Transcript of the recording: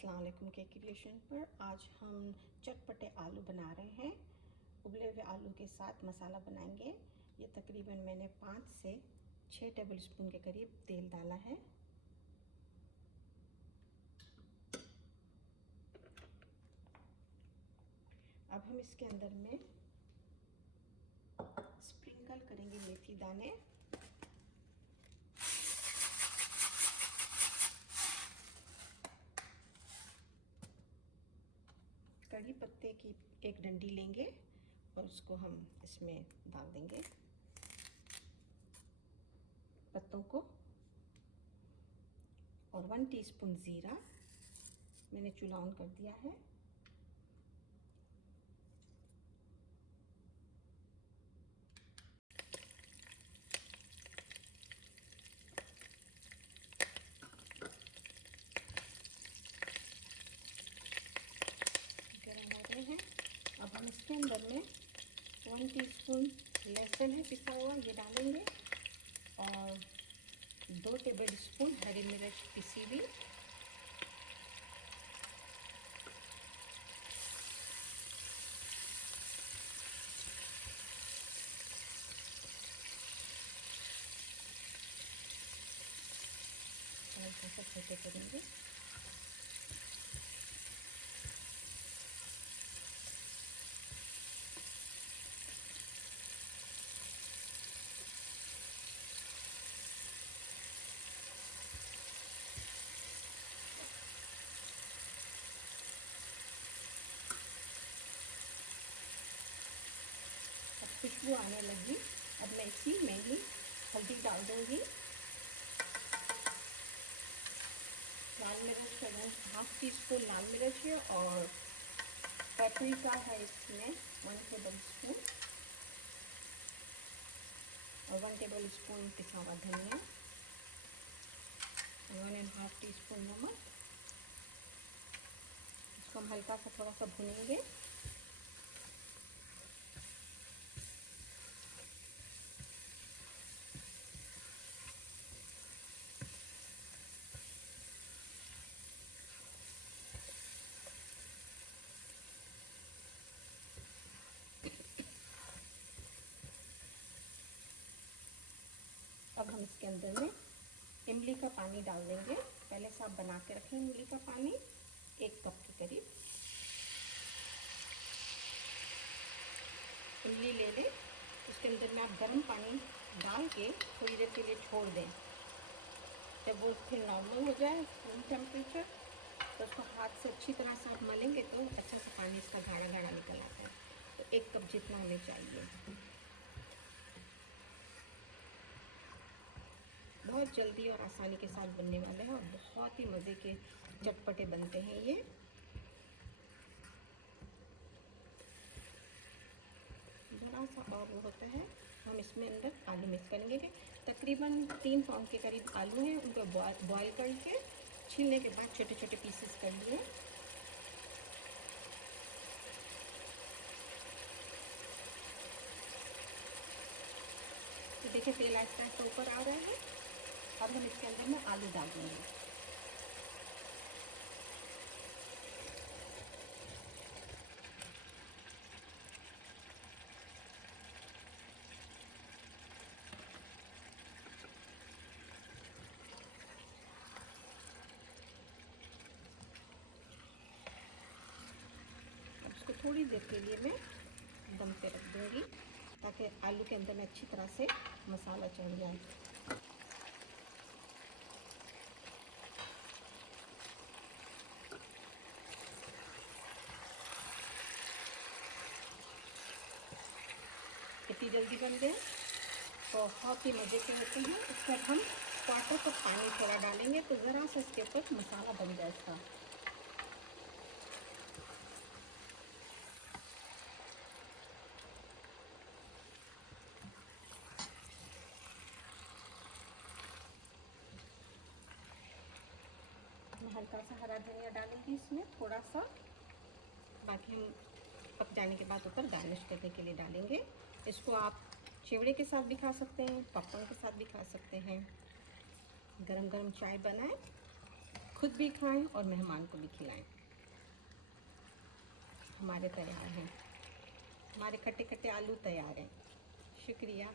अस्सलाम वालेकुम के क्रिएशन पर आज हम चटपटे आलू बना रहे हैं। उबले हुए आलू के साथ मसाला बनाएंगे। ये तकरीबन मैंने 5 से 6 टेबल स्पून के करीब तेल डाला है। अब हम इसके अंदर में स्प्रिंकल करेंगे मेथी दाने, कड़ी पत्ते की एक डंडी लेंगे और उसको हम इसमें डाल देंगे पत्तों को, और 1 टीस्पून ज़ीरा। मैंने चूल्हा ऑन कर दिया है। गरम हो रहे हैं। अब हम इसके अंदर में 1 टीस्पून लहसुन है पिसा हुआ, ये डालेंगे, और 2 टेबल स्पून हरी मिर्च पिसी हुई, हल्का सा छोटे करेंगे। अब खुशबू आने लगी। अब मैं इसी में ही हल्दी डाल दूँगी, लाल मिर्च का 1/2 टीस्पून लाल मिर्च है, और पेपरिका है इसमें 1 टेबल स्पून, और 1 टेबल स्पून पिसा हुआ धनिया, 1.5 टीस्पून नमक। इसको हम हल्का सा थोड़ा सा भूनेंगे। अब हम इसके अंदर में इमली का पानी डाल देंगे। पहले से आप बना के रखें इमली का पानी 1 कप के करीब। इमली ले लें, उसके अंदर में आप गर्म पानी डाल के थोड़ी देर के लिए छोड़ दें। जब वो फिर नॉर्मल हो जाए रूम टेम्परेचर, तो उसको हाथ से अच्छी तरह से आप मलेंगे तो अच्छे से पानी इसका गाढ़ा गाढ़ा निकल आता है। तो 1 कप जितना हमें चाहिए। बहुत जल्दी और आसानी के साथ बनने वाले हैं और बहुत ही मज़े के चटपटे बनते हैं ये। ज़रा सा और वो होता है, हम इसमें अंदर आलू मिक्स करेंगे। तकरीबन 3 पाउंड के करीब आलू हैं, उनको बॉयल करके छीलने के बाद छोटे छोटे पीसेस कर लिए। तो देखिए तेल आहिस्ता आहिस्ता ऊपर आ रहा है। अब हम इसके अंदर में आलू डाल देंगे। अब इसको थोड़ी देर के लिए मैं दम पे रख दूँगी ताकि आलू के अंदर में अच्छी तरह से मसाला चढ़ जाए। इतनी जल्दी बन गए, बहुत ही मज़े के होते हैं। इस पर हम 1/4 कप पानी थोड़ा डालेंगे तो ज़रा सा इसके ऊपर मसाला बन जाए इसका। मैं हल्का सा हरा धनिया डालूंगी इसमें थोड़ा सा, बाकी हम पक जाने के बाद ऊपर गार्निश करने के लिए डालेंगे। इसको आप चिवड़े के साथ भी खा सकते हैं, पॉपकॉर्न के साथ भी खा सकते हैं। गरम गरम चाय बनाएं, खुद भी खाएं और मेहमान को भी खिलाएं। हमारे तैयार हैं, हमारे खट्टे खट्टे आलू तैयार हैं। शुक्रिया।